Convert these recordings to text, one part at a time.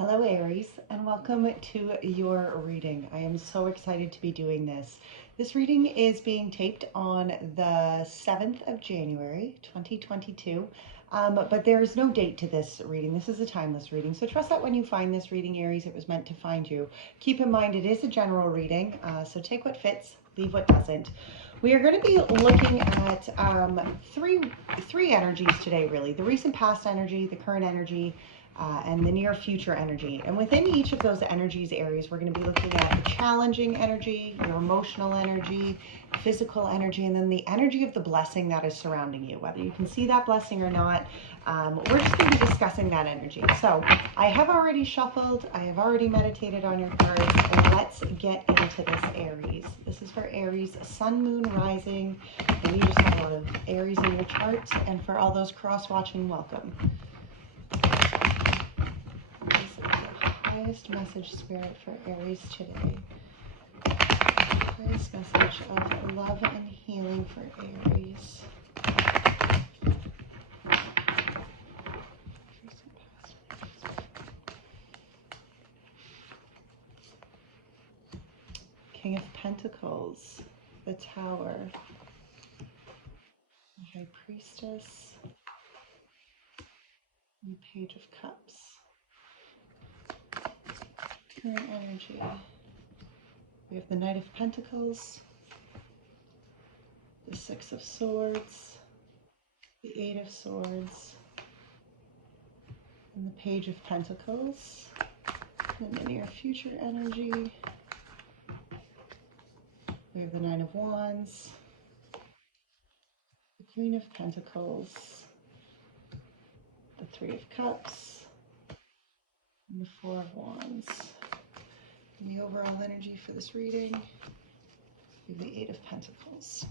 Hello Aries, and welcome to your reading. I am so excited to be doing this. This reading is being taped on the 7th of January 2022, but there's no date to this reading. This is a timeless reading, so trust that when you find this reading, Aries, it was meant to find you. Keep in mind it is a general reading, so take what fits, leave what doesn't. We are going to be looking at three energies today, really. The recent past energy, the current energy, and the near future energy. And within each of those energies areas, we're going to be looking at the challenging energy, your emotional energy, physical energy, and then the energy of the blessing that is surrounding you. Whether you can see that blessing or not, we're just going to be discussing that energy. So I have already shuffled, I have already meditated on your cards, and let's get into this, Aries. This is for Aries, Sun, Moon, Rising, and you just have a lot of Aries in your chart. And for all those cross-watching, welcome. Highest message, Spirit, for Aries today. Highest message of love and healing for Aries. King of Pentacles, the Tower, the High Priestess, and the Page of Cups. Current energy. We have the Knight of Pentacles, the Six of Swords, the Eight of Swords, and the Page of Pentacles. And the near future energy. We have the Nine of Wands, the Queen of Pentacles, the Three of Cups, and the Four of Wands. And the overall energy for this reading, we have the Eight of Pentacles.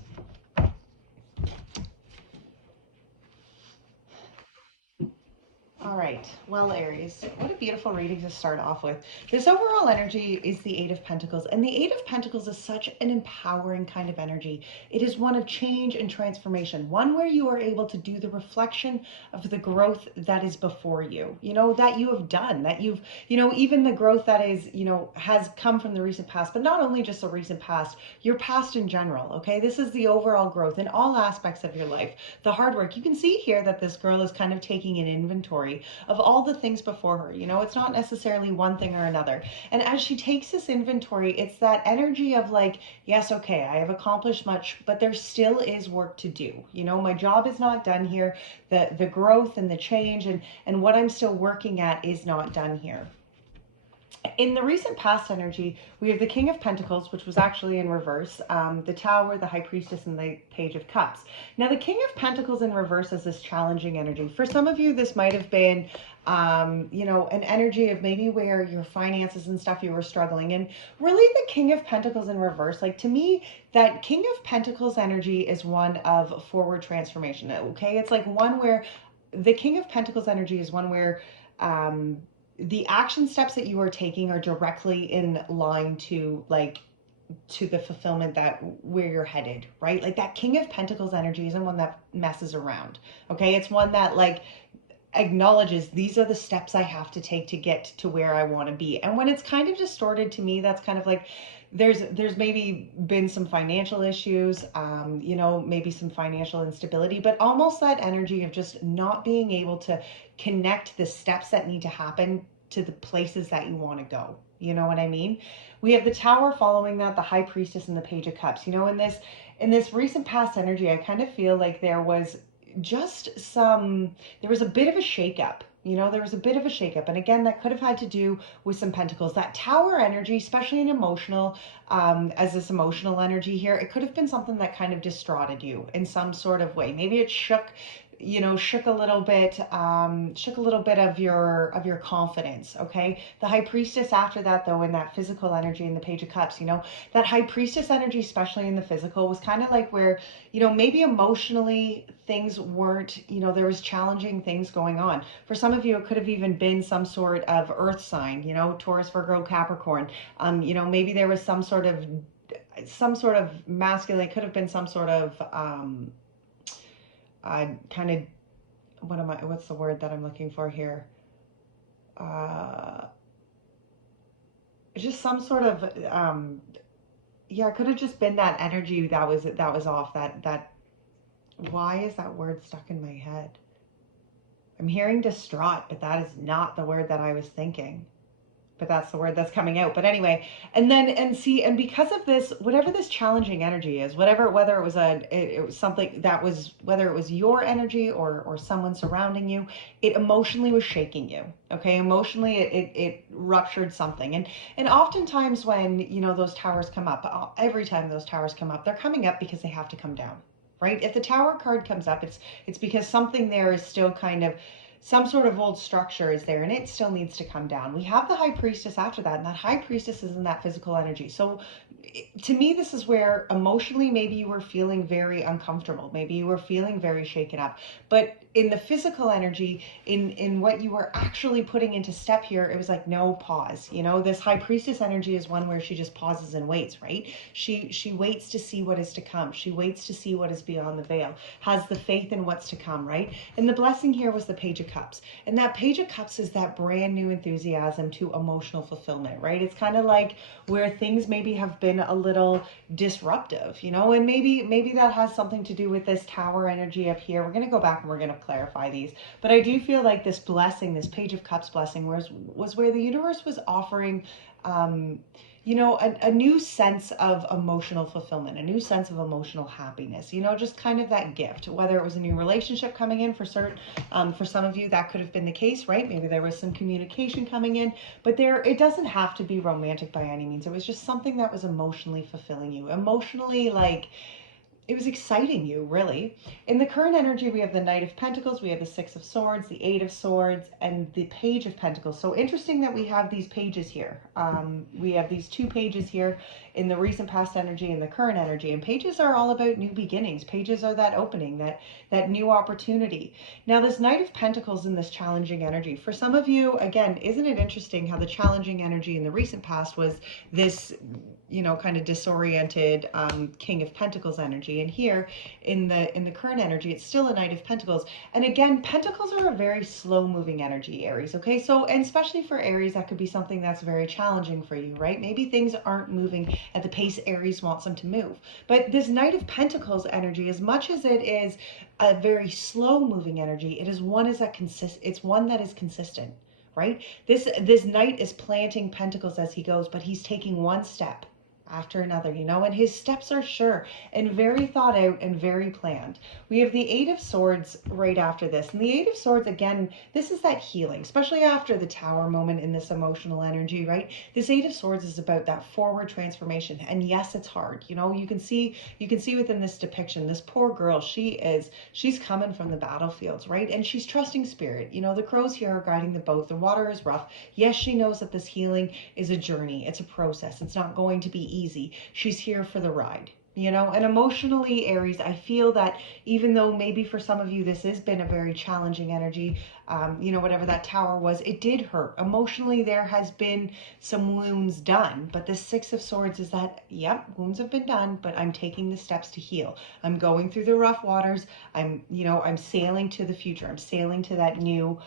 All right, well, Aries, what a beautiful reading to start off with. This overall energy is the Eight of Pentacles, and the Eight of Pentacles is such an empowering kind of energy. It is one of change and transformation, one where you are able to do the reflection of the growth that is before you, that you have done, that you've, even the growth that is, has come from the recent past, but not only just the recent past, your past in general, okay? This is the overall growth in all aspects of your life. The hard work. You can see here that this girl is kind of taking an inventory of all the things before her. It's not necessarily one thing or another. And as she takes this inventory, it's that energy of like, yes, okay, I have accomplished much, but there still is work to do. My job is not done here. The growth and the change and what I'm still working at is not done here. In the recent past energy, we have the King of Pentacles, which was actually in reverse, the Tower, the High Priestess, and the Page of Cups. Now, the King of Pentacles in reverse is this challenging energy. For some of you, this might have been, an energy of maybe where your finances and stuff, you were struggling. And really, the King of Pentacles in reverse, like to me, that King of Pentacles energy is one of forward transformation, okay? It's like one where the King of Pentacles energy is one where, the action steps that you are taking are directly in line to the fulfillment that where you're headed, right? Like that King of Pentacles energy isn't one that messes around, okay? It's one that like acknowledges these are the steps I have to take to get to where I want to be. And when it's kind of distorted, to me, that's kind of like there's maybe been some financial issues, maybe some financial instability, but almost that energy of just not being able to connect the steps that need to happen to the places that you want to go. You know what I mean? We have the Tower following that, the High Priestess, and the Page of Cups. In this recent past energy, I kind of feel like there was a bit of a shakeup. There was a bit of a shakeup. And again, that could have had to do with some pentacles. That Tower energy, especially in emotional, as this emotional energy here, it could have been something that kind of distraughted you in some sort of way. Maybe it shook a little bit of your confidence, okay? The High Priestess after that, though, in that physical energy in the Page of Cups, that High Priestess energy, especially in the physical, was kind of like where, maybe emotionally things weren't, there was challenging things going on. For some of you, it could have even been some sort of earth sign, Taurus, Virgo, Capricorn. Maybe there was some sort of masculine, it could have been some sort of, kind of, what's the word that I'm looking for here? just some sort of, yeah, it could have just been that energy that was off. Why is that word stuck in my head? I'm hearing distraught, but that is not the word that I was thinking. But that's the word that's coming out. But anyway, and because of this, whatever this challenging energy is, whether it was it was something that was, whether it was your energy or someone surrounding you, it emotionally was shaking you. Okay, emotionally it ruptured something. And oftentimes when, you know, those towers come up, every time those towers come up, they're coming up because they have to come down. Right? If the tower card comes up, it's because something there is still kind of, some sort of old structure is there and it still needs to come down. We have the high priestess after that, and that high priestess is in that physical energy. So to me, this is where emotionally maybe you were feeling very uncomfortable, maybe you were feeling very shaken up, but in the physical energy, in what you were actually putting into step here, it was like, no, pause. You know, this high priestess energy is one where she just pauses and waits, right? She waits to see what is to come. She waits to see what is beyond the veil, has the faith in what's to come, right? And the blessing here was the Page of Cups. And that Page of Cups is that brand new enthusiasm to emotional fulfillment, right? It's kind of like where things maybe have been a little disruptive, you know, and maybe that has something to do with this tower energy up here. We're going to go back and we're going to clarify these, but I do feel like this blessing, this Page of Cups blessing, was where the universe was offering, you know, a new sense of emotional fulfillment, a new sense of emotional happiness, you know, just kind of that gift, whether it was a new relationship coming in for some of you, that could have been the case, right? Maybe there was some communication coming in, but it doesn't have to be romantic by any means. It was just something that was emotionally fulfilling you, emotionally, like, it was exciting you, really. In the current energy, we have the Knight of Pentacles, we have the Six of Swords, the Eight of Swords, and the Page of Pentacles. So interesting that we have these pages here. We have these two pages here in the recent past energy and the current energy. And pages are all about new beginnings. Pages are that opening, that new opportunity. Now, this Knight of Pentacles in this challenging energy, for some of you, again, isn't it interesting how the challenging energy in the recent past was this, you know, kind of disoriented King of Pentacles energy, and here in the current energy, it's still a Knight of Pentacles. And again, Pentacles are a very slow moving energy, Aries. Okay, so, and especially for Aries, that could be something that's very challenging for you, right? Maybe things aren't moving at the pace Aries wants them to move. But this Knight of Pentacles energy, as much as it is a very slow moving energy, it's one that is consistent, right? This knight is planting pentacles as he goes, but he's taking one step after another, you know, and his steps are sure and very thought out and very planned. We have the Eight of Swords right after this. And the Eight of Swords, again, this is that healing, especially after the Tower moment in this emotional energy, right? This Eight of Swords is about that forward transformation. And yes, it's hard. You know, you can see within this depiction, this poor girl, she's coming from the battlefields, right? And she's trusting spirit. You know, the crows here are guiding the boat. The water is rough. Yes, she knows that this healing is a journey. It's a process. It's not going to be easy. She's here for the ride, you know. And emotionally, Aries, I feel that even though maybe for some of you this has been a very challenging energy, you know, whatever that tower was, it did hurt emotionally. There has been some wounds done, but the Six of Swords is that, yep, wounds have been done, but I'm taking the steps to heal. I'm going through the rough waters. I'm sailing to the future. I'm sailing to that new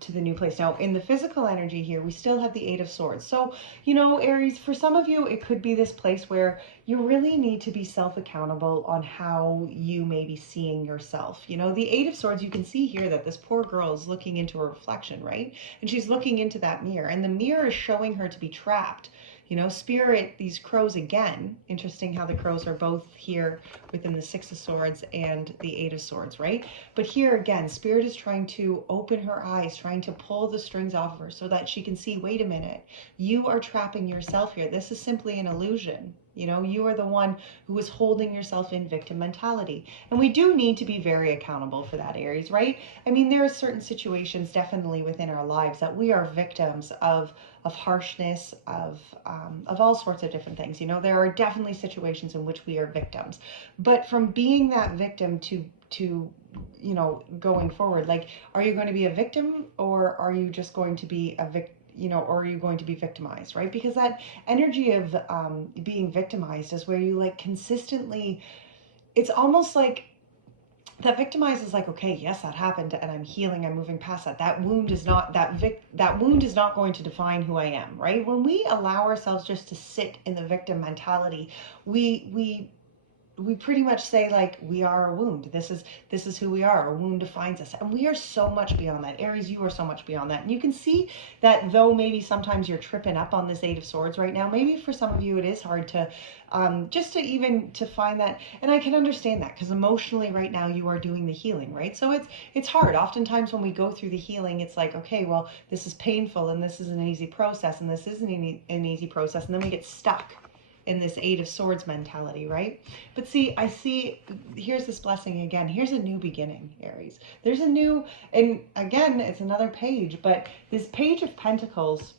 to the new place. Now, in the physical energy here, we still have the Eight of Swords. So, you know, Aries, for some of you, it could be this place where you really need to be self-accountable on how you may be seeing yourself. You know, the Eight of Swords, you can see here that this poor girl is looking into a reflection, right? And she's looking into that mirror, and the mirror is showing her to be trapped. You know, Spirit, these crows again, interesting how the crows are both here within the Six of Swords and the Eight of Swords, right? But here again, Spirit is trying to open her eyes, trying to pull the strings off of her so that she can see, wait a minute, you are trapping yourself here. This is simply an illusion. You know, you are the one who is holding yourself in victim mentality. And we do need to be very accountable for that, Aries, right? I mean, there are certain situations definitely within our lives that we are victims of harshness, of all sorts of different things. You know, there are definitely situations in which we are victims. But from being that victim to you know, going forward, like, are you going to be a victim, or are you just going to be a victim? You know, or are you going to be victimized, right? Because that energy of being victimized is where you like consistently, it's almost like that victimize is like, okay, yes, that happened, and I'm healing, I'm moving past that. That wound is not that wound is not going to define who I am, right? When we allow ourselves just to sit in the victim mentality, we pretty much say, like, we are a wound. This is who we are. A wound defines us, and we are so much beyond that. Aries, you are so much beyond that. And you can see that, though maybe sometimes you're tripping up on this Eight of Swords right now, maybe for some of you it is hard to just to even to find that. And I can understand that, because emotionally right now you are doing the healing, right? So it's hard. Oftentimes when we go through the healing, it's like, okay, well, this is painful, and this is an easy process, and this isn't an easy process, and then we get stuck in this Eight of Swords mentality, right? But see, I see, here's this blessing again. Here's a new beginning, Aries. There's a new, and again, it's another page, but this Page of Pentacles,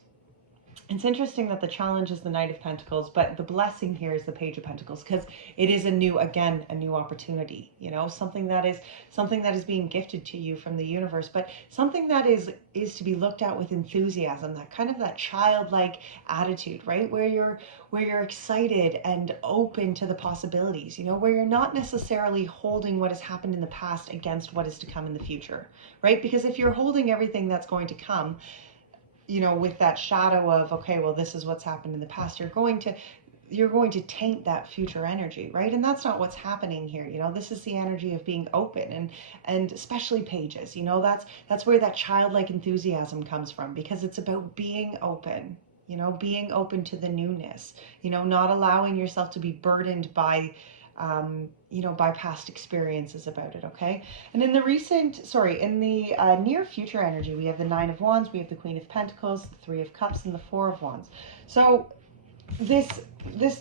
it's interesting that the challenge is the Knight of Pentacles, but the blessing here is the Page of Pentacles, because it is a new opportunity, you know, something that is being gifted to you from the universe, but something that is to be looked at with enthusiasm, that kind of that childlike attitude, right? Where you're excited and open to the possibilities, you know, where you're not necessarily holding what has happened in the past against what is to come in the future, right? Because if you're holding everything that's going to come, you know, with that shadow of, okay, well, this is what's happened in the past, you're going to taint that future energy, right? And that's not what's happening here. You know, this is the energy of being open, and especially pages, you know, that's where that childlike enthusiasm comes from, because it's about being open, you know, being open to the newness, you know, not allowing yourself to be burdened by you know, by past experiences about it, okay? And in the near future energy, we have the Nine of Wands, we have the Queen of Pentacles, the Three of Cups, and the Four of Wands. So this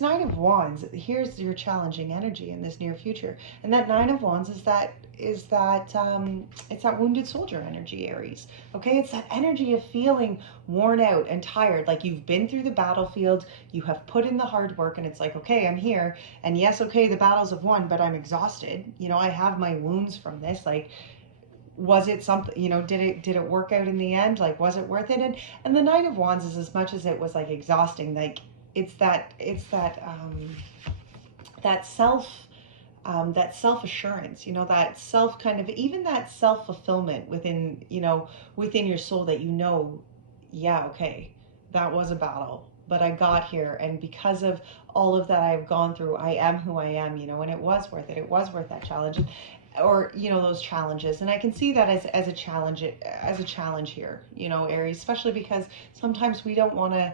Nine of Wands, here's your challenging energy in this near future. And that Nine of Wands is that it's that wounded soldier energy, Aries. Okay, it's that energy of feeling worn out and tired, like you've been through the battlefield, you have put in the hard work, and it's like, okay, I'm here, and yes, okay, the battles have won, but I'm exhausted. You know, I have my wounds from this. Like, was it something, you know, did it work out in the end? Like, was it worth it? And the Nine of Wands is, as much as it was like exhausting, like it's that that self-assurance, you know, that self kind of, even that self-fulfillment within, you know, within your soul, that, you know, yeah, okay, that was a battle, but I got here, and because of all of that I've gone through, I am who I am, you know, and it was worth it. It was worth that challenge, or, you know, those challenges. And I can see that as a challenge here, you know, Aries, especially because sometimes we don't want to,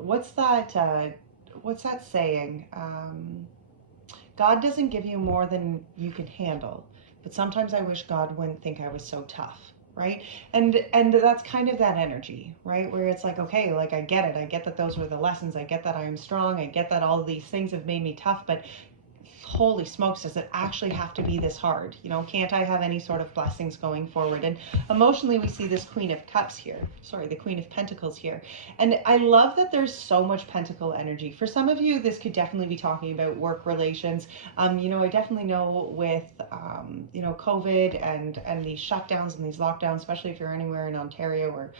what's that saying? God doesn't give you more than you can handle, but sometimes I wish God wouldn't think I was so tough, right? And that's kind of that energy, right? Where it's like, okay, like, I get it. I get that those were the lessons. I get that I am strong. I get that all of these things have made me tough, but holy smokes, does it actually have to be this hard? You know, can't I have any sort of blessings going forward? And emotionally, we see this Queen of Cups here. Sorry, the Queen of Pentacles here. And I love that there's so much pentacle energy. For some of you, this could definitely be talking about work relations. You know, I definitely know with, you know, COVID and these shutdowns and these lockdowns, especially if you're anywhere in Ontario or,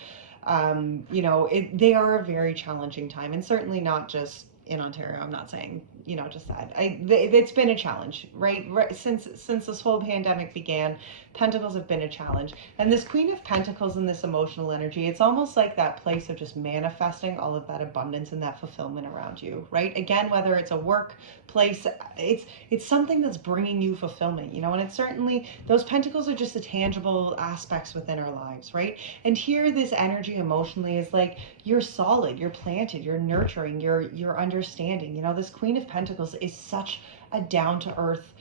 you know, they are a very challenging time, and certainly not just in Ontario. I'm not saying, you know, just that. It's been a challenge, right? Since this whole pandemic began, Pentacles have been a challenge. And this Queen of Pentacles and this emotional energy, it's almost like that place of just manifesting all of that abundance and that fulfillment around you, right? Again, whether it's a workplace, it's something that's bringing you fulfillment, you know, and it's certainly, those Pentacles are just the tangible aspects within our lives, right? And here, this energy emotionally is like, you're solid, you're planted, you're nurturing, you're understanding. You know, this Queen of Pentacles is such a down-to-earth,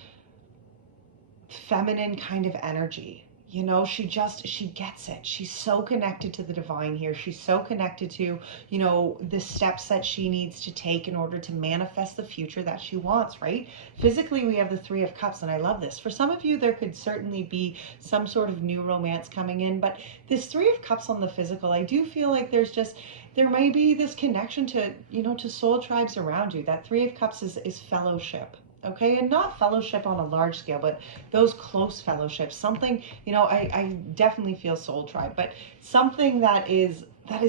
feminine kind of energy. You know, she gets it. She's so connected to the divine here. She's so connected to, you know, the steps that she needs to take in order to manifest the future that she wants, right? Physically, we have the Three of Cups, and I love this. For some of you, there could certainly be some sort of new romance coming in, but this Three of Cups on the physical, I do feel like there may be this connection to, you know, to soul tribes around you. That Three of Cups is fellowship. Okay, and not fellowship on a large scale, but those close fellowships, something, you know, I definitely feel soul tribe, but something that is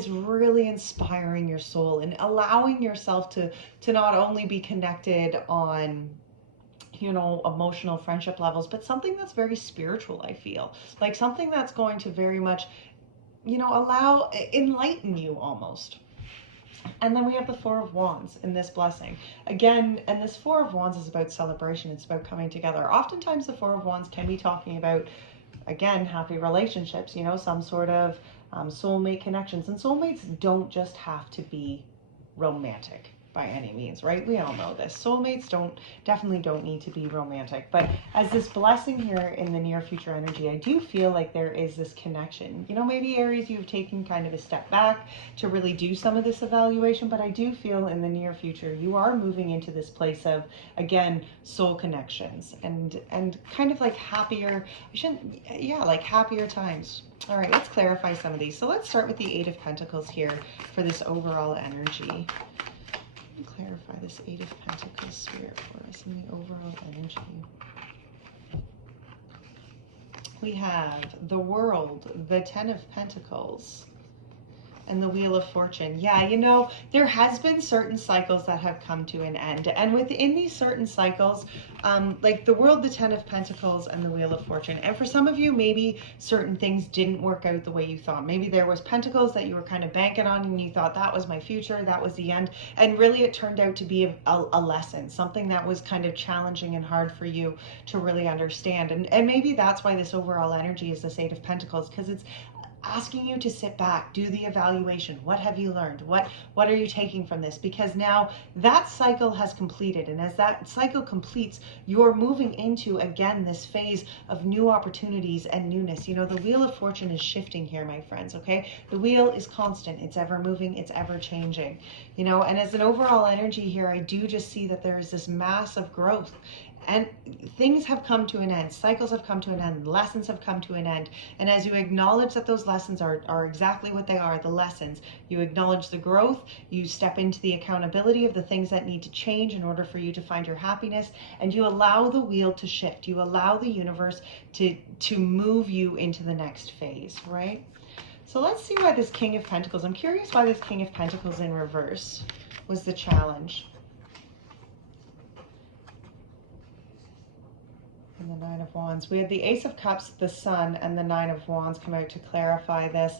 really inspiring your soul and allowing yourself to not only be connected on, you know, emotional friendship levels, but something that's very spiritual, I feel. Like something that's going to very much, you know, enlighten you almost. And then we have the Four of Wands in this blessing. Again, and this Four of Wands is about celebration. It's about coming together. Oftentimes the Four of Wands can be talking about, again, happy relationships, you know, some sort of soulmate connections. And soulmates don't just have to be romantic by any means, right? We all know this. Soulmates definitely don't need to be romantic. But as this blessing here in the near future energy, I do feel like there is this connection. You know, maybe Aries, you've taken kind of a step back to really do some of this evaluation, but I do feel in the near future, you are moving into this place of, again, soul connections and kind of like happier, like happier times. All right, let's clarify some of these. So let's start with the Eight of Pentacles here for this overall energy. Clarify this Eight of Pentacles, Spirit, for us in the overall energy. We have the World, the Ten of Pentacles, and the Wheel of Fortune. Yeah, you know, there has been certain cycles that have come to an end. And within these certain cycles, like the World, the Ten of Pentacles, and the Wheel of Fortune. And for some of you, maybe certain things didn't work out the way you thought. Maybe there was Pentacles that you were kind of banking on and you thought that was my future, that was the end. And really it turned out to be a lesson, something that was kind of challenging and hard for you to really understand. And maybe that's why this overall energy is this Eight of Pentacles, because it's asking you to sit back, do the evaluation. What have you learned? What are you taking from this? Because now that cycle has completed. And as that cycle completes, you're moving into, again, this phase of new opportunities and newness. You know, the Wheel of Fortune is shifting here, my friends, okay? The wheel is constant. It's ever moving. It's ever changing. You know, and as an overall energy here, I do just see that there is this massive growth. And things have come to an end. Cycles have come to an end. Lessons have come to an end. And as you acknowledge that those lessons are exactly what they are, the lessons, you acknowledge the growth, you step into the accountability of the things that need to change in order for you to find your happiness, and you allow the wheel to shift. You allow the universe to move you into the next phase, right? So let's see why this King of Pentacles, I'm curious why this King of Pentacles in reverse was the challenge. And the Nine of Wands. We had the Ace of Cups, the Sun, and the Nine of Wands come out to clarify this.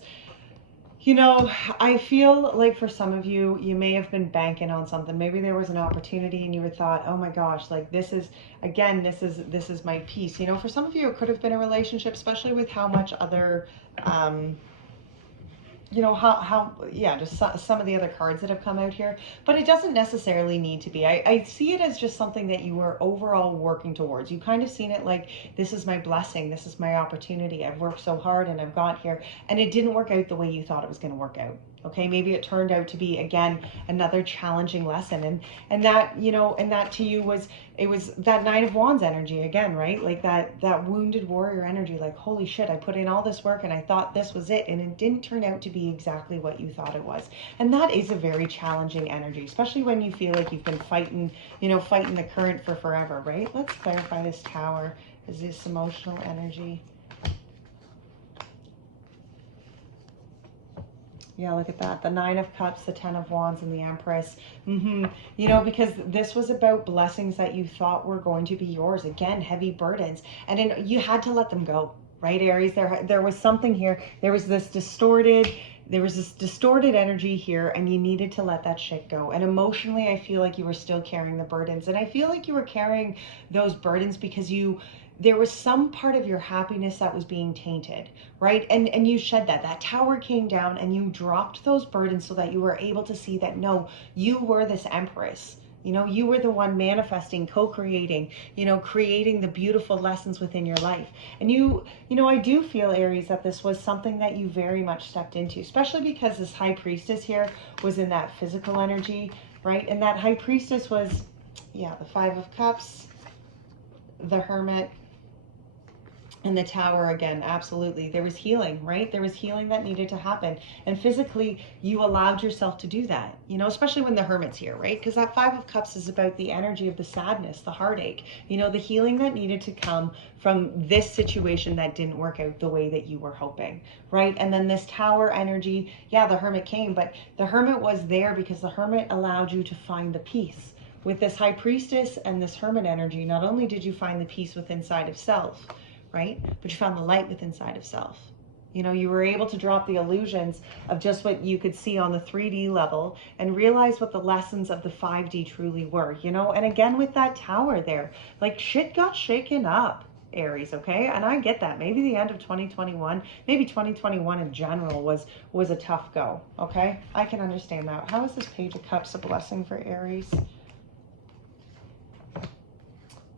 You know, I feel like for some of you, you may have been banking on something. Maybe there was an opportunity and you thought, oh my gosh, like this is, again, this is my piece. You know, for some of you, it could have been a relationship, especially with how much other, you know, just some of the other cards that have come out here, but it doesn't necessarily need to be. I see it as just something that you were overall working towards. You kind of seen it like, this is my blessing, this is my opportunity. I've worked so hard and I've got here, and it didn't work out the way you thought it was going to work out. Okay, maybe it turned out to be, again, another challenging lesson. And that, you know, and that to you was, it was that Nine of Wands energy again, right? Like that wounded warrior energy, like, holy shit, I put in all this work and I thought this was it. And it didn't turn out to be exactly what you thought it was. And that is a very challenging energy, especially when you feel like you've been fighting, you know, fighting the current for forever, right? Let's clarify this Tower. Is this emotional energy? Yeah, look at that. The Nine of Cups, the Ten of Wands, and the Empress. You know, because this was about blessings that you thought were going to be yours. Again, heavy burdens. And you had to let them go, right, Aries? There was something here. There was this distorted energy here, and you needed to let that shit go. And emotionally, I feel like you were still carrying the burdens. And I feel like you were carrying those burdens because there was some part of your happiness that was being tainted, right? And you shed that. That Tower came down and you dropped those burdens so that you were able to see that, no, you were this Empress. You know, you were the one manifesting, co-creating, you know, creating the beautiful lessons within your life. And you know, I do feel, Aries, that this was something that you very much stepped into, especially because this High Priestess here was in that physical energy, right? And that High Priestess was, yeah, the Five of Cups, the Hermit, and the Tower again. Absolutely. There was healing, right? There was healing that needed to happen. And physically, you allowed yourself to do that, you know, especially when the Hermit's here, right? Because that Five of Cups is about the energy of the sadness, the heartache, you know, the healing that needed to come from this situation that didn't work out the way that you were hoping, right? And then this Tower energy, yeah, the Hermit came, but the Hermit was there because the Hermit allowed you to find the peace with this High Priestess and this Hermit energy, not only did you find the peace within inside of self, right? But you found the light within inside of self. You know, you were able to drop the illusions of just what you could see on the 3D level and realize what the lessons of the 5D truly were, you know? And again, with that tower there, like shit got shaken up, Aries, okay? And I get that. Maybe the end of 2021, maybe 2021 in general was a tough go, okay? I can understand that. How is this Page of Cups a blessing for Aries?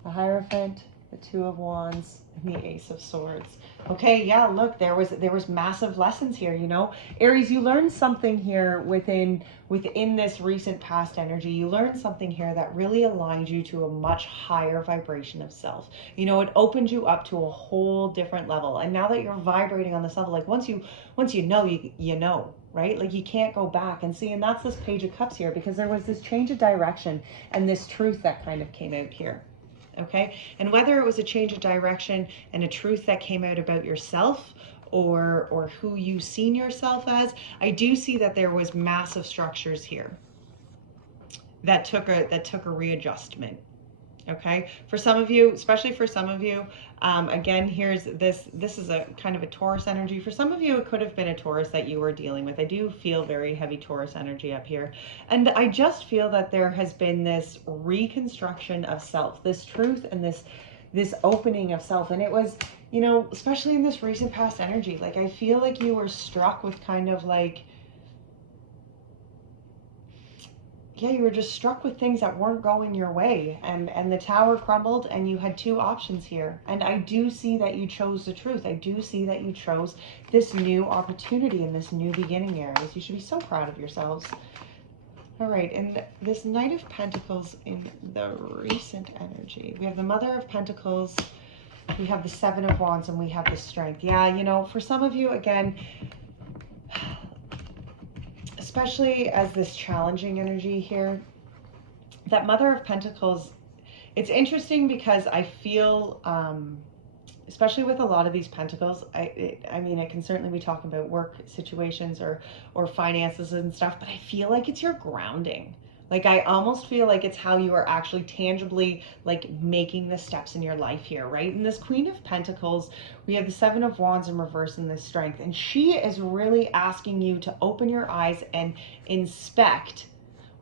The Hierophant, the Two of Wands, and the Ace of Swords. Okay, yeah, look, there was massive lessons here, you know. Aries, you learned something here within this recent past energy. You learned something here that really aligned you to a much higher vibration of self. You know, it opened you up to a whole different level. And now that you're vibrating on this level, like once you know, you know, right? Like you can't go back and see. And that's this Page of Cups here, because there was this change of direction and this truth that kind of came out here. Okay, and whether it was a change of direction and a truth that came out about yourself or who you seen yourself as, I do see that there was massive structures here that took a readjustment. Okay, for some of you, especially for some of you, again, here's this is a kind of a Taurus energy. For some of you, it could have been a Taurus that you were dealing with. I do feel very heavy Taurus energy up here. And I just feel that there has been this reconstruction of self, this truth and this opening of self. And it was, you know, especially in this recent past energy, like I feel like you were struck with kind of like, yeah, you were just struck with things that weren't going your way, and the tower crumbled and you had two options here. And I do see that you chose the truth. I do see that you chose this new opportunity and this new beginning, Aries. You should be so proud of yourselves. All right, and this Knight of Pentacles in the recent energy. We have the Mother of Pentacles, we have the Seven of Wands, and we have the Strength. Yeah, you know, for some of you, again, especially as this challenging energy here, that Mother of Pentacles, it's interesting because I feel, especially with a lot of these pentacles, I mean, I can certainly be talking about work situations or finances and stuff, but I feel like it's your grounding. Like, I almost feel like it's how you are actually tangibly, like, making the steps in your life here, right? And this Queen of Pentacles, we have the Seven of Wands in reverse in this Strength. And she is really asking you to open your eyes and inspect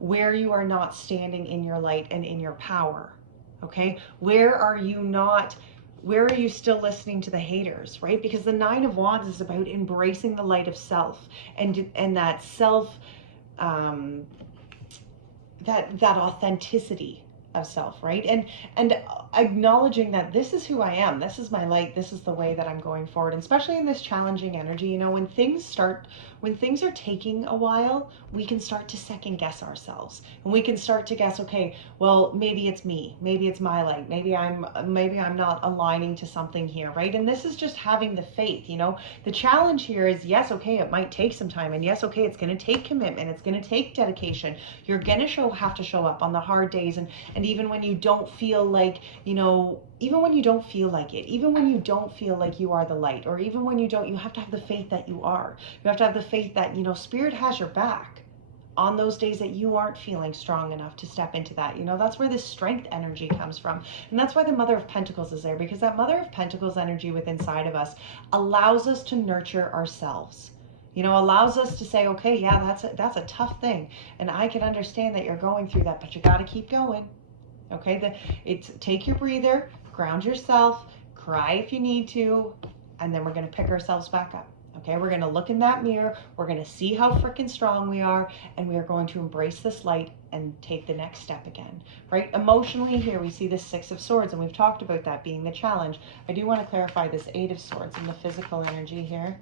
where you are not standing in your light and in your power, okay? Where are you still listening to the haters, right? Because the Nine of Wands is about embracing the light of self and that self, that authenticity of self, right? And acknowledging that this is who I am, this is my light, this is the way that I'm going forward. And especially in this challenging energy, you know, when things are taking a while, we can start to second guess ourselves, and we can start to guess, okay, well, maybe it's me, maybe it's my light, maybe I'm not aligning to something here, right? And this is just having the faith, you know. The challenge here is, yes, okay, it might take some time, and yes, okay, it's going to take commitment, it's going to take dedication. You're going to have to show up on the hard days, and even when you don't feel like, you know, even when you don't feel like it, even when you don't feel like you are the light, or even when you have to have the faith that you are. You have to have the faith that, you know, Spirit has your back on those days that you aren't feeling strong enough to step into that. You know, that's where this Strength energy comes from. And that's why the Mother of Pentacles is there, because that Mother of Pentacles energy within inside of us allows us to nurture ourselves. You know, allows us to say, okay, yeah, that's a tough thing. And I can understand that you're going through that, but you got to keep going. Okay, take your breather, ground yourself, cry if you need to, and then we're going to pick ourselves back up. Okay, we're going to look in that mirror, we're going to see how freaking strong we are, and we are going to embrace this light and take the next step again, right? Emotionally here, we see this Six of Swords, and we've talked about that being the challenge. I do want to clarify this Eight of Swords in the physical energy here.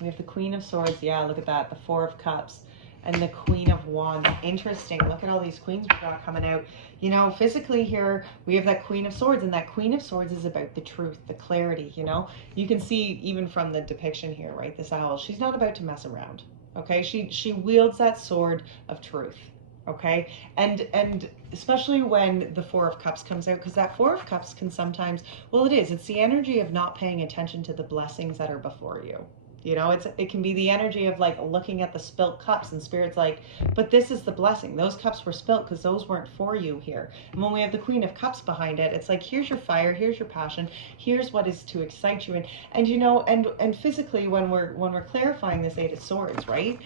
We have the Queen of Swords, yeah, look at that, the Four of Cups, and the Queen of Wands. Interesting. Look at all these queens we got coming out. You know, physically here, we have that Queen of Swords, and that Queen of Swords is about the truth, the clarity, you know. You can see even from the depiction here, right, this owl, she's not about to mess around, okay? She wields that sword of truth, okay? And especially when the Four of Cups comes out, because that Four of Cups can sometimes, well, it's the energy of not paying attention to the blessings that are before you. You know, it can be the energy of like looking at the spilt cups, and Spirit's like, but this is the blessing. Those cups were spilt because those weren't for you here. And when we have the Queen of Cups behind it, it's like, here's your fire, here's your passion, here's what is to excite you. And you know, and physically, when we're clarifying this Eight of Swords, right?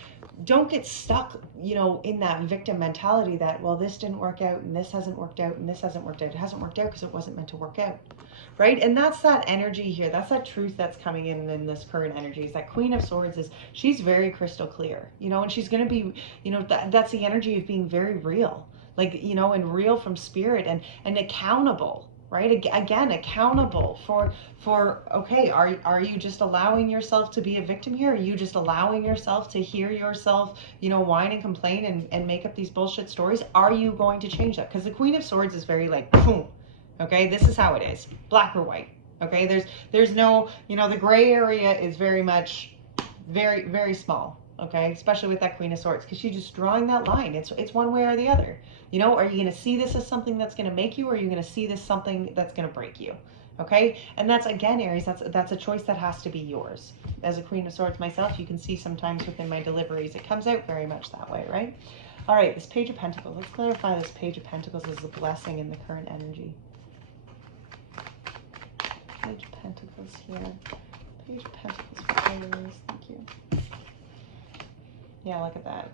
Don't get stuck, you know, in that victim mentality that, well, this didn't work out, and this hasn't worked out, and this hasn't worked out. It hasn't worked out because it wasn't meant to work out, right? And that's that energy here. That's that truth that's coming in this current energy. Is that Queen of Swords is, she's very crystal clear, you know, and she's going to be, you know, that's the energy of being very real, like, you know, and real from Spirit, and accountable. Right? Again, accountable for okay, are you just allowing yourself to be a victim here? Are you just allowing yourself to hear yourself, you know, whine and complain and make up these bullshit stories? Are you going to change that? Because the Queen of Swords is very like, boom, okay, this is how it is, black or white. Okay, there's no, you know, the gray area is very much very, very small. Okay, especially with that Queen of Swords, because she's just drawing that line. It's one way or the other. You know, are you going to see this as something that's going to make you, or are you going to see this something that's going to break you? Okay, and that's, again, Aries, that's a choice that has to be yours. As a Queen of Swords myself, you can see sometimes within my deliveries, it comes out very much that way, right? All right, this Page of Pentacles. Let's clarify this Page of Pentacles as a blessing in the current energy. Page of Pentacles here. Page of Pentacles for Aries. Thank you. Yeah, look at that.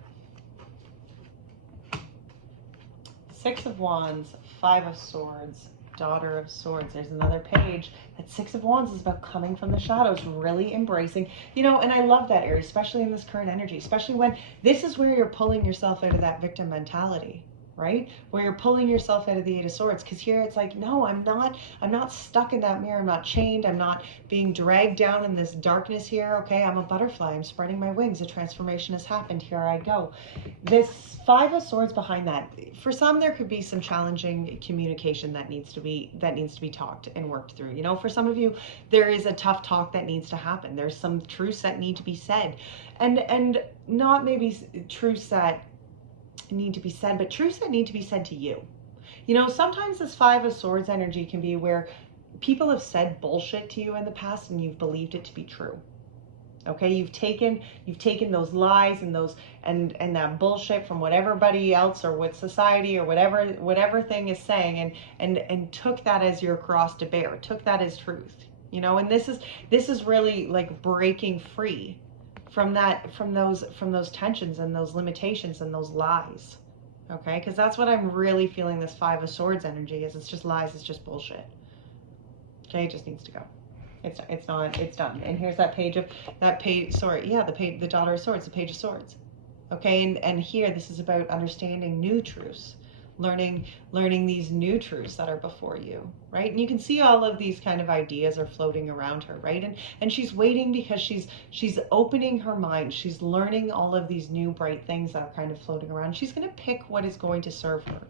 Six of Wands, Five of Swords, Daughter of Swords. There's another page. That Six of Wands is about coming from the shadows, really embracing, you know, and I love that, Aries, especially in this current energy, especially when this is where you're pulling yourself out of that victim mentality, right? Where you're pulling yourself out of the Eight of Swords. Because here it's like, no, I'm not stuck in that mirror. I'm not chained. I'm not being dragged down in this darkness here. Okay, I'm a butterfly. I'm spreading my wings. A transformation has happened. Here I go. This Five of Swords behind that, for some there could be some challenging communication that needs to be talked and worked through. You know, for some of you, there is a tough talk that needs to happen. There's some truths that need to be said, and not maybe truths that need to be said, but truths that need to be said to you. You know, sometimes this Five of Swords energy can be where people have said bullshit to you in the past and you've believed it to be true. Okay, you've taken those lies and those and that bullshit from what everybody else or what society or whatever thing is saying, and took that as your cross to bear, took that as truth. You know, and this is really like breaking free from those tensions and those limitations and those lies. Okay, because that's what I'm really feeling this Five of Swords energy is. It's just lies, it's just bullshit. Okay, it just needs to go. It's done. And here's that page, the Daughter of Swords, the Page of Swords. Okay, and here this is about understanding new truths, learning these new truths that are before you, right? And you can see all of these kind of ideas are floating around her, right? And she's waiting because she's opening her mind. She's learning all of these new bright things that are kind of floating around. She's going to pick what is going to serve her.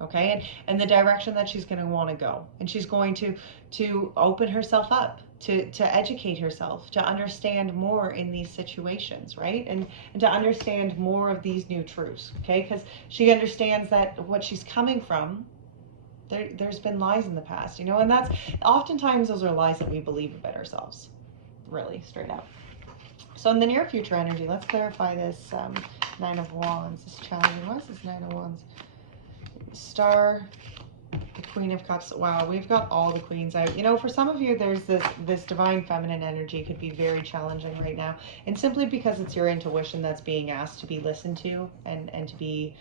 Okay, and the direction that she's going to want to go, and she's going to open herself up to educate herself, to understand more in these situations, right? And to understand more of these new truths. Okay, because she understands that what she's coming from, there's been lies in the past, you know, and that's oftentimes those are lies that we believe about ourselves, really, straight up. So in the near future energy, let's clarify this Nine of Wands. This challenging. What is this Nine of Wands? Star, the Queen of Cups. Wow, we've got all the queens out. You know, for some of you, there's this divine feminine energy could be very challenging right now, and simply because it's your intuition that's being asked to be listened to and to be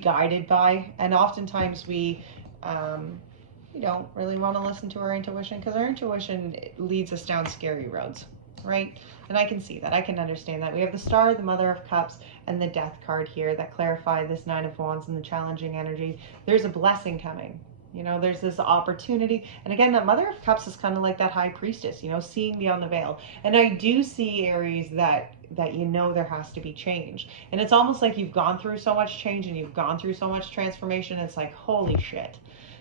guided by. And oftentimes we don't really want to listen to our intuition, because our intuition leads us down scary roads, right? And I can see that. I can understand that. We have the Star, the Mother of Cups, and the Death card here that clarify this Nine of Wands and the challenging energy. There's a blessing coming. You know, there's this opportunity. And again, that Mother of Cups is kind of like that High Priestess, you know, seeing beyond the veil. And I do see, Aries, that you know there has to be change. And it's almost like you've gone through so much change and you've gone through so much transformation. It's like, holy shit.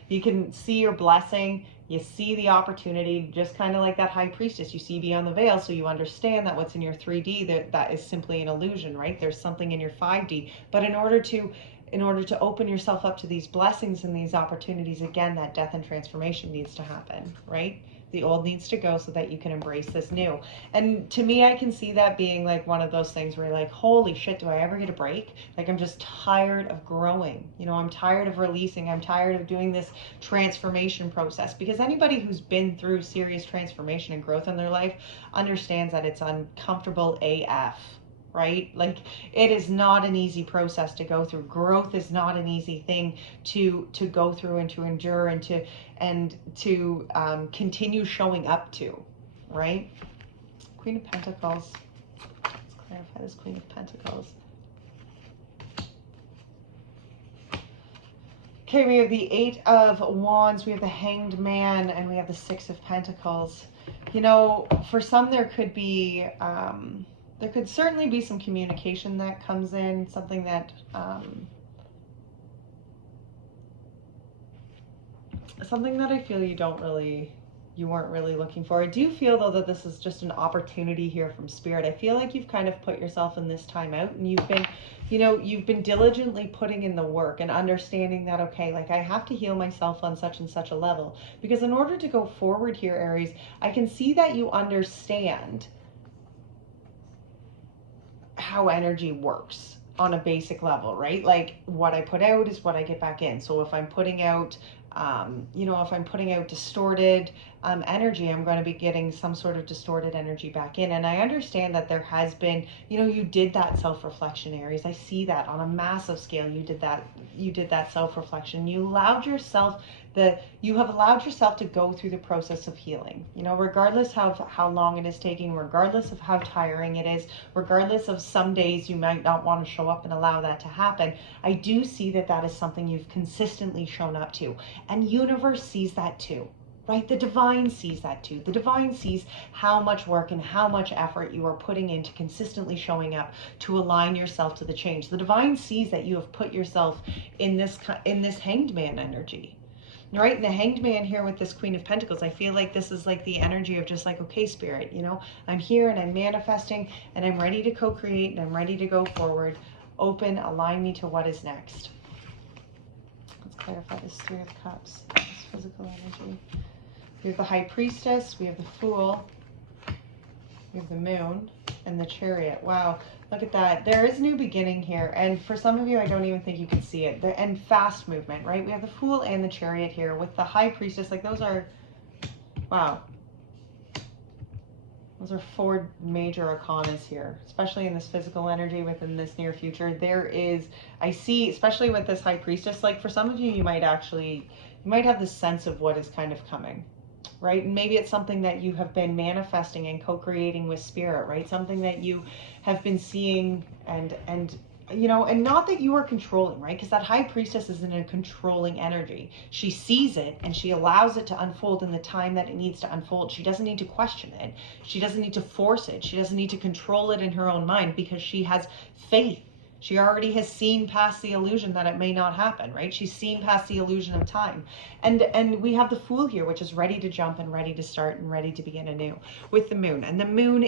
You can see your blessing. You see the opportunity, just kind of like that High Priestess. You see beyond the veil, so you understand that what's in your 3D, that is simply an illusion, right? There's something in your 5D. But in order to open yourself up to these blessings and these opportunities, again, that death and transformation needs to happen, right? The old needs to go so that you can embrace this new. And to me, I can see that being like one of those things where you're like, holy shit, do I ever get a break? Like, I'm just tired of growing. You know, I'm tired of releasing. I'm tired of doing this transformation process. Because anybody who's been through serious transformation and growth in their life understands that it's uncomfortable AF. Right? Like, it is not an easy process to go through. Growth is not an easy thing to go through and to endure and to continue showing up to, right? Queen of Pentacles. Let's clarify this Queen of Pentacles. Okay, we have the Eight of Wands, we have the Hanged Man, and we have the Six of Pentacles. You know, for some there could be there could certainly be some communication that comes in, something that I feel you weren't really looking for. I do feel though that this is just an opportunity here from Spirit. I feel like you've kind of put yourself in this time out, and you've been diligently putting in the work and understanding that, okay, like, I have to heal myself on such and such a level, because in order to go forward here, Aries, I can see that you understand how energy works on a basic level, right? Like, what I put out is what I get back in. So if I'm putting out, if I'm putting out distorted energy, I'm going to be getting some sort of distorted energy back in. And I understand that there has been, you did that self-reflection, Aries. I see that on a massive scale. You did that self-reflection. You have allowed yourself to go through the process of healing, regardless of how long it is taking, regardless of how tiring it is, regardless of some days you might not want to show up and allow that to happen. I do see that that is something you've consistently shown up to, and universe sees that too. Right? The divine sees that too. The divine sees how much work and how much effort you are putting into consistently showing up to align yourself to the change. The divine sees that you have put yourself in this Hanged Man energy. Right? And the Hanged Man here with this Queen of Pentacles, I feel like this is like the energy of just like, okay, Spirit, I'm here and I'm manifesting and I'm ready to co-create and I'm ready to go forward. Open, align me to what is next. Let's clarify this Three of Cups, this physical energy. We have the High Priestess, we have the Fool, we have the Moon, and the Chariot. Wow, look at that. There is new beginning here, and for some of you, I don't even think you can see it. And fast movement, right? We have the Fool and the Chariot here with the High Priestess. Like, those are, wow. Those are four major arcanas here, especially in this physical energy within this near future. There is, I see, especially with this High Priestess, like for some of you, you might have this sense of what is kind of coming. Right? And maybe it's something that you have been manifesting and co-creating with Spirit, right? Something that you have been seeing and not that you are controlling, right? Because that High Priestess is in a controlling energy. She sees it and she allows it to unfold in the time that it needs to unfold. She doesn't need to question it. She doesn't need to force it. She doesn't need to control it in her own mind, because she has faith. She already has seen past the illusion that it may not happen, right? She's seen past the illusion of time. And we have the Fool here, which is ready to jump and ready to start and ready to begin anew with the Moon. And the Moon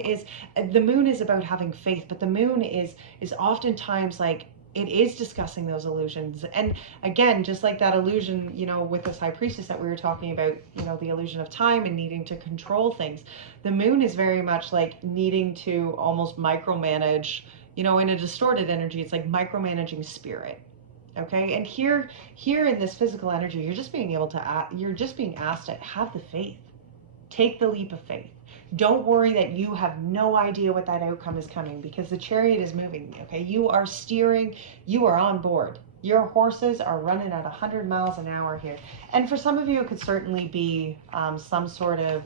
is about having faith, but the Moon is oftentimes like, it is discussing those illusions. And again, just like that illusion, with this High Priestess that we were talking about, the illusion of time and needing to control things. The Moon is very much like needing to almost micromanage, in a distorted energy. It's like micromanaging Spirit. Okay. And here in this physical energy, you're just being asked to have the faith. Take the leap of faith. Don't worry that you have no idea what that outcome is coming, because the Chariot is moving. Okay. You are steering, you are on board. Your horses are running at 100 miles an hour here. And for some of you, it could certainly be some sort of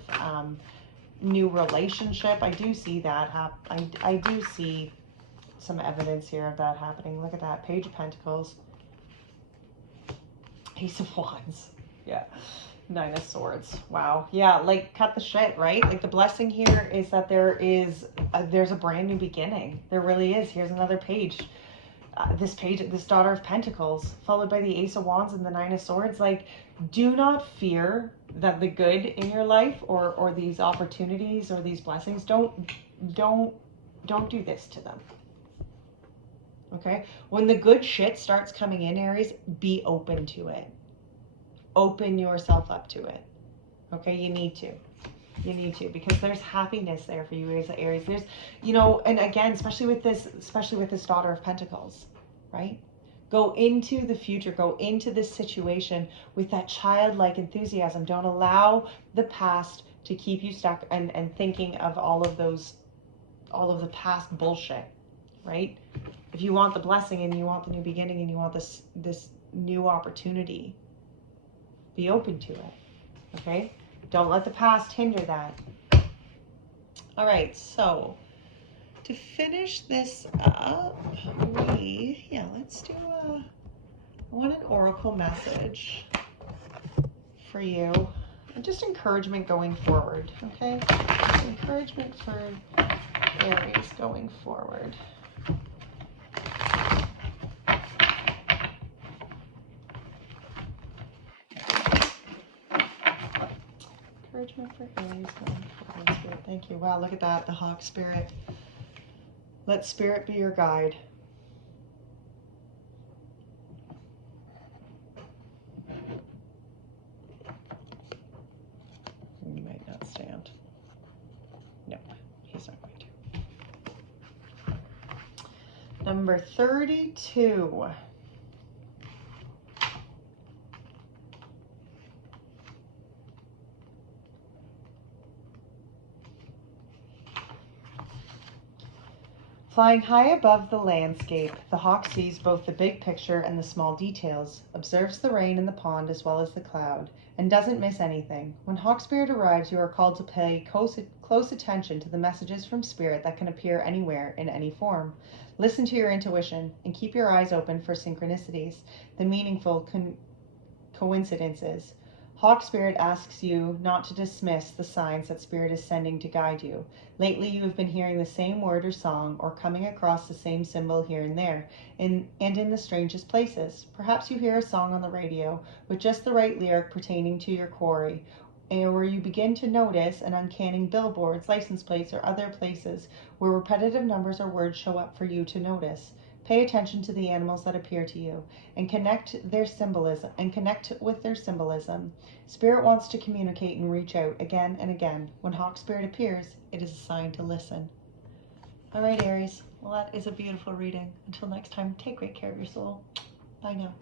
new relationship. I do see that. I do see some evidence here of that happening. Look at that. Page of Pentacles. Ace of Wands. Yeah. Nine of Swords. Wow. Yeah, like, cut the shit, right? Like, the blessing here is that there's a brand new beginning. There really is. Here's another page. This Daughter of Pentacles, followed by the Ace of Wands and the Nine of Swords. Like, do not fear that the good in your life or these opportunities or these blessings, don't do this to them. Okay? When the good shit starts coming in, Aries, be open to it. Open yourself up to it. Okay? You need to. You need to, because there's happiness there for you as Aries. There's, you know, and again, especially with this Daughter of Pentacles, right? Go into the future, go into this situation with that childlike enthusiasm. Don't allow the past to keep you stuck and thinking of all of the past bullshit, right? If you want the blessing and you want the new beginning and you want this new opportunity, be open to it, okay? Don't let the past hinder that. All right, so to finish this up, let's do I want an oracle message for you. And just encouragement going forward, okay? Just encouragement for Aries going forward. Encouragement for Aries going forward, Spirit. Thank you. Wow, look at that, the Hawk Spirit. Let Spirit be your guide. He might not stand. No, he's not going to. Number 32. Flying high above the landscape, the hawk sees both the big picture and the small details, observes the rain in the pond as well as the cloud, and doesn't miss anything. When Hawk Spirit arrives, you are called to pay close attention to the messages from Spirit that can appear anywhere in any form. Listen to your intuition and keep your eyes open for synchronicities, the meaningful coincidences. Hawk Spirit asks you not to dismiss the signs that Spirit is sending to guide you. Lately, you have been hearing the same word or song or coming across the same symbol here and there, and in the strangest places. Perhaps you hear a song on the radio with just the right lyric pertaining to your quarry, or you begin to notice an uncanny billboards, license plates, or other places where repetitive numbers or words show up for you to notice. Pay attention to the animals that appear to you and connect with their symbolism. Spirit wants to communicate and reach out again and again. When Hawk Spirit appears, it is a sign to listen. All right, Aries. Well, that is a beautiful reading. Until next time, take great care of your soul. Bye now.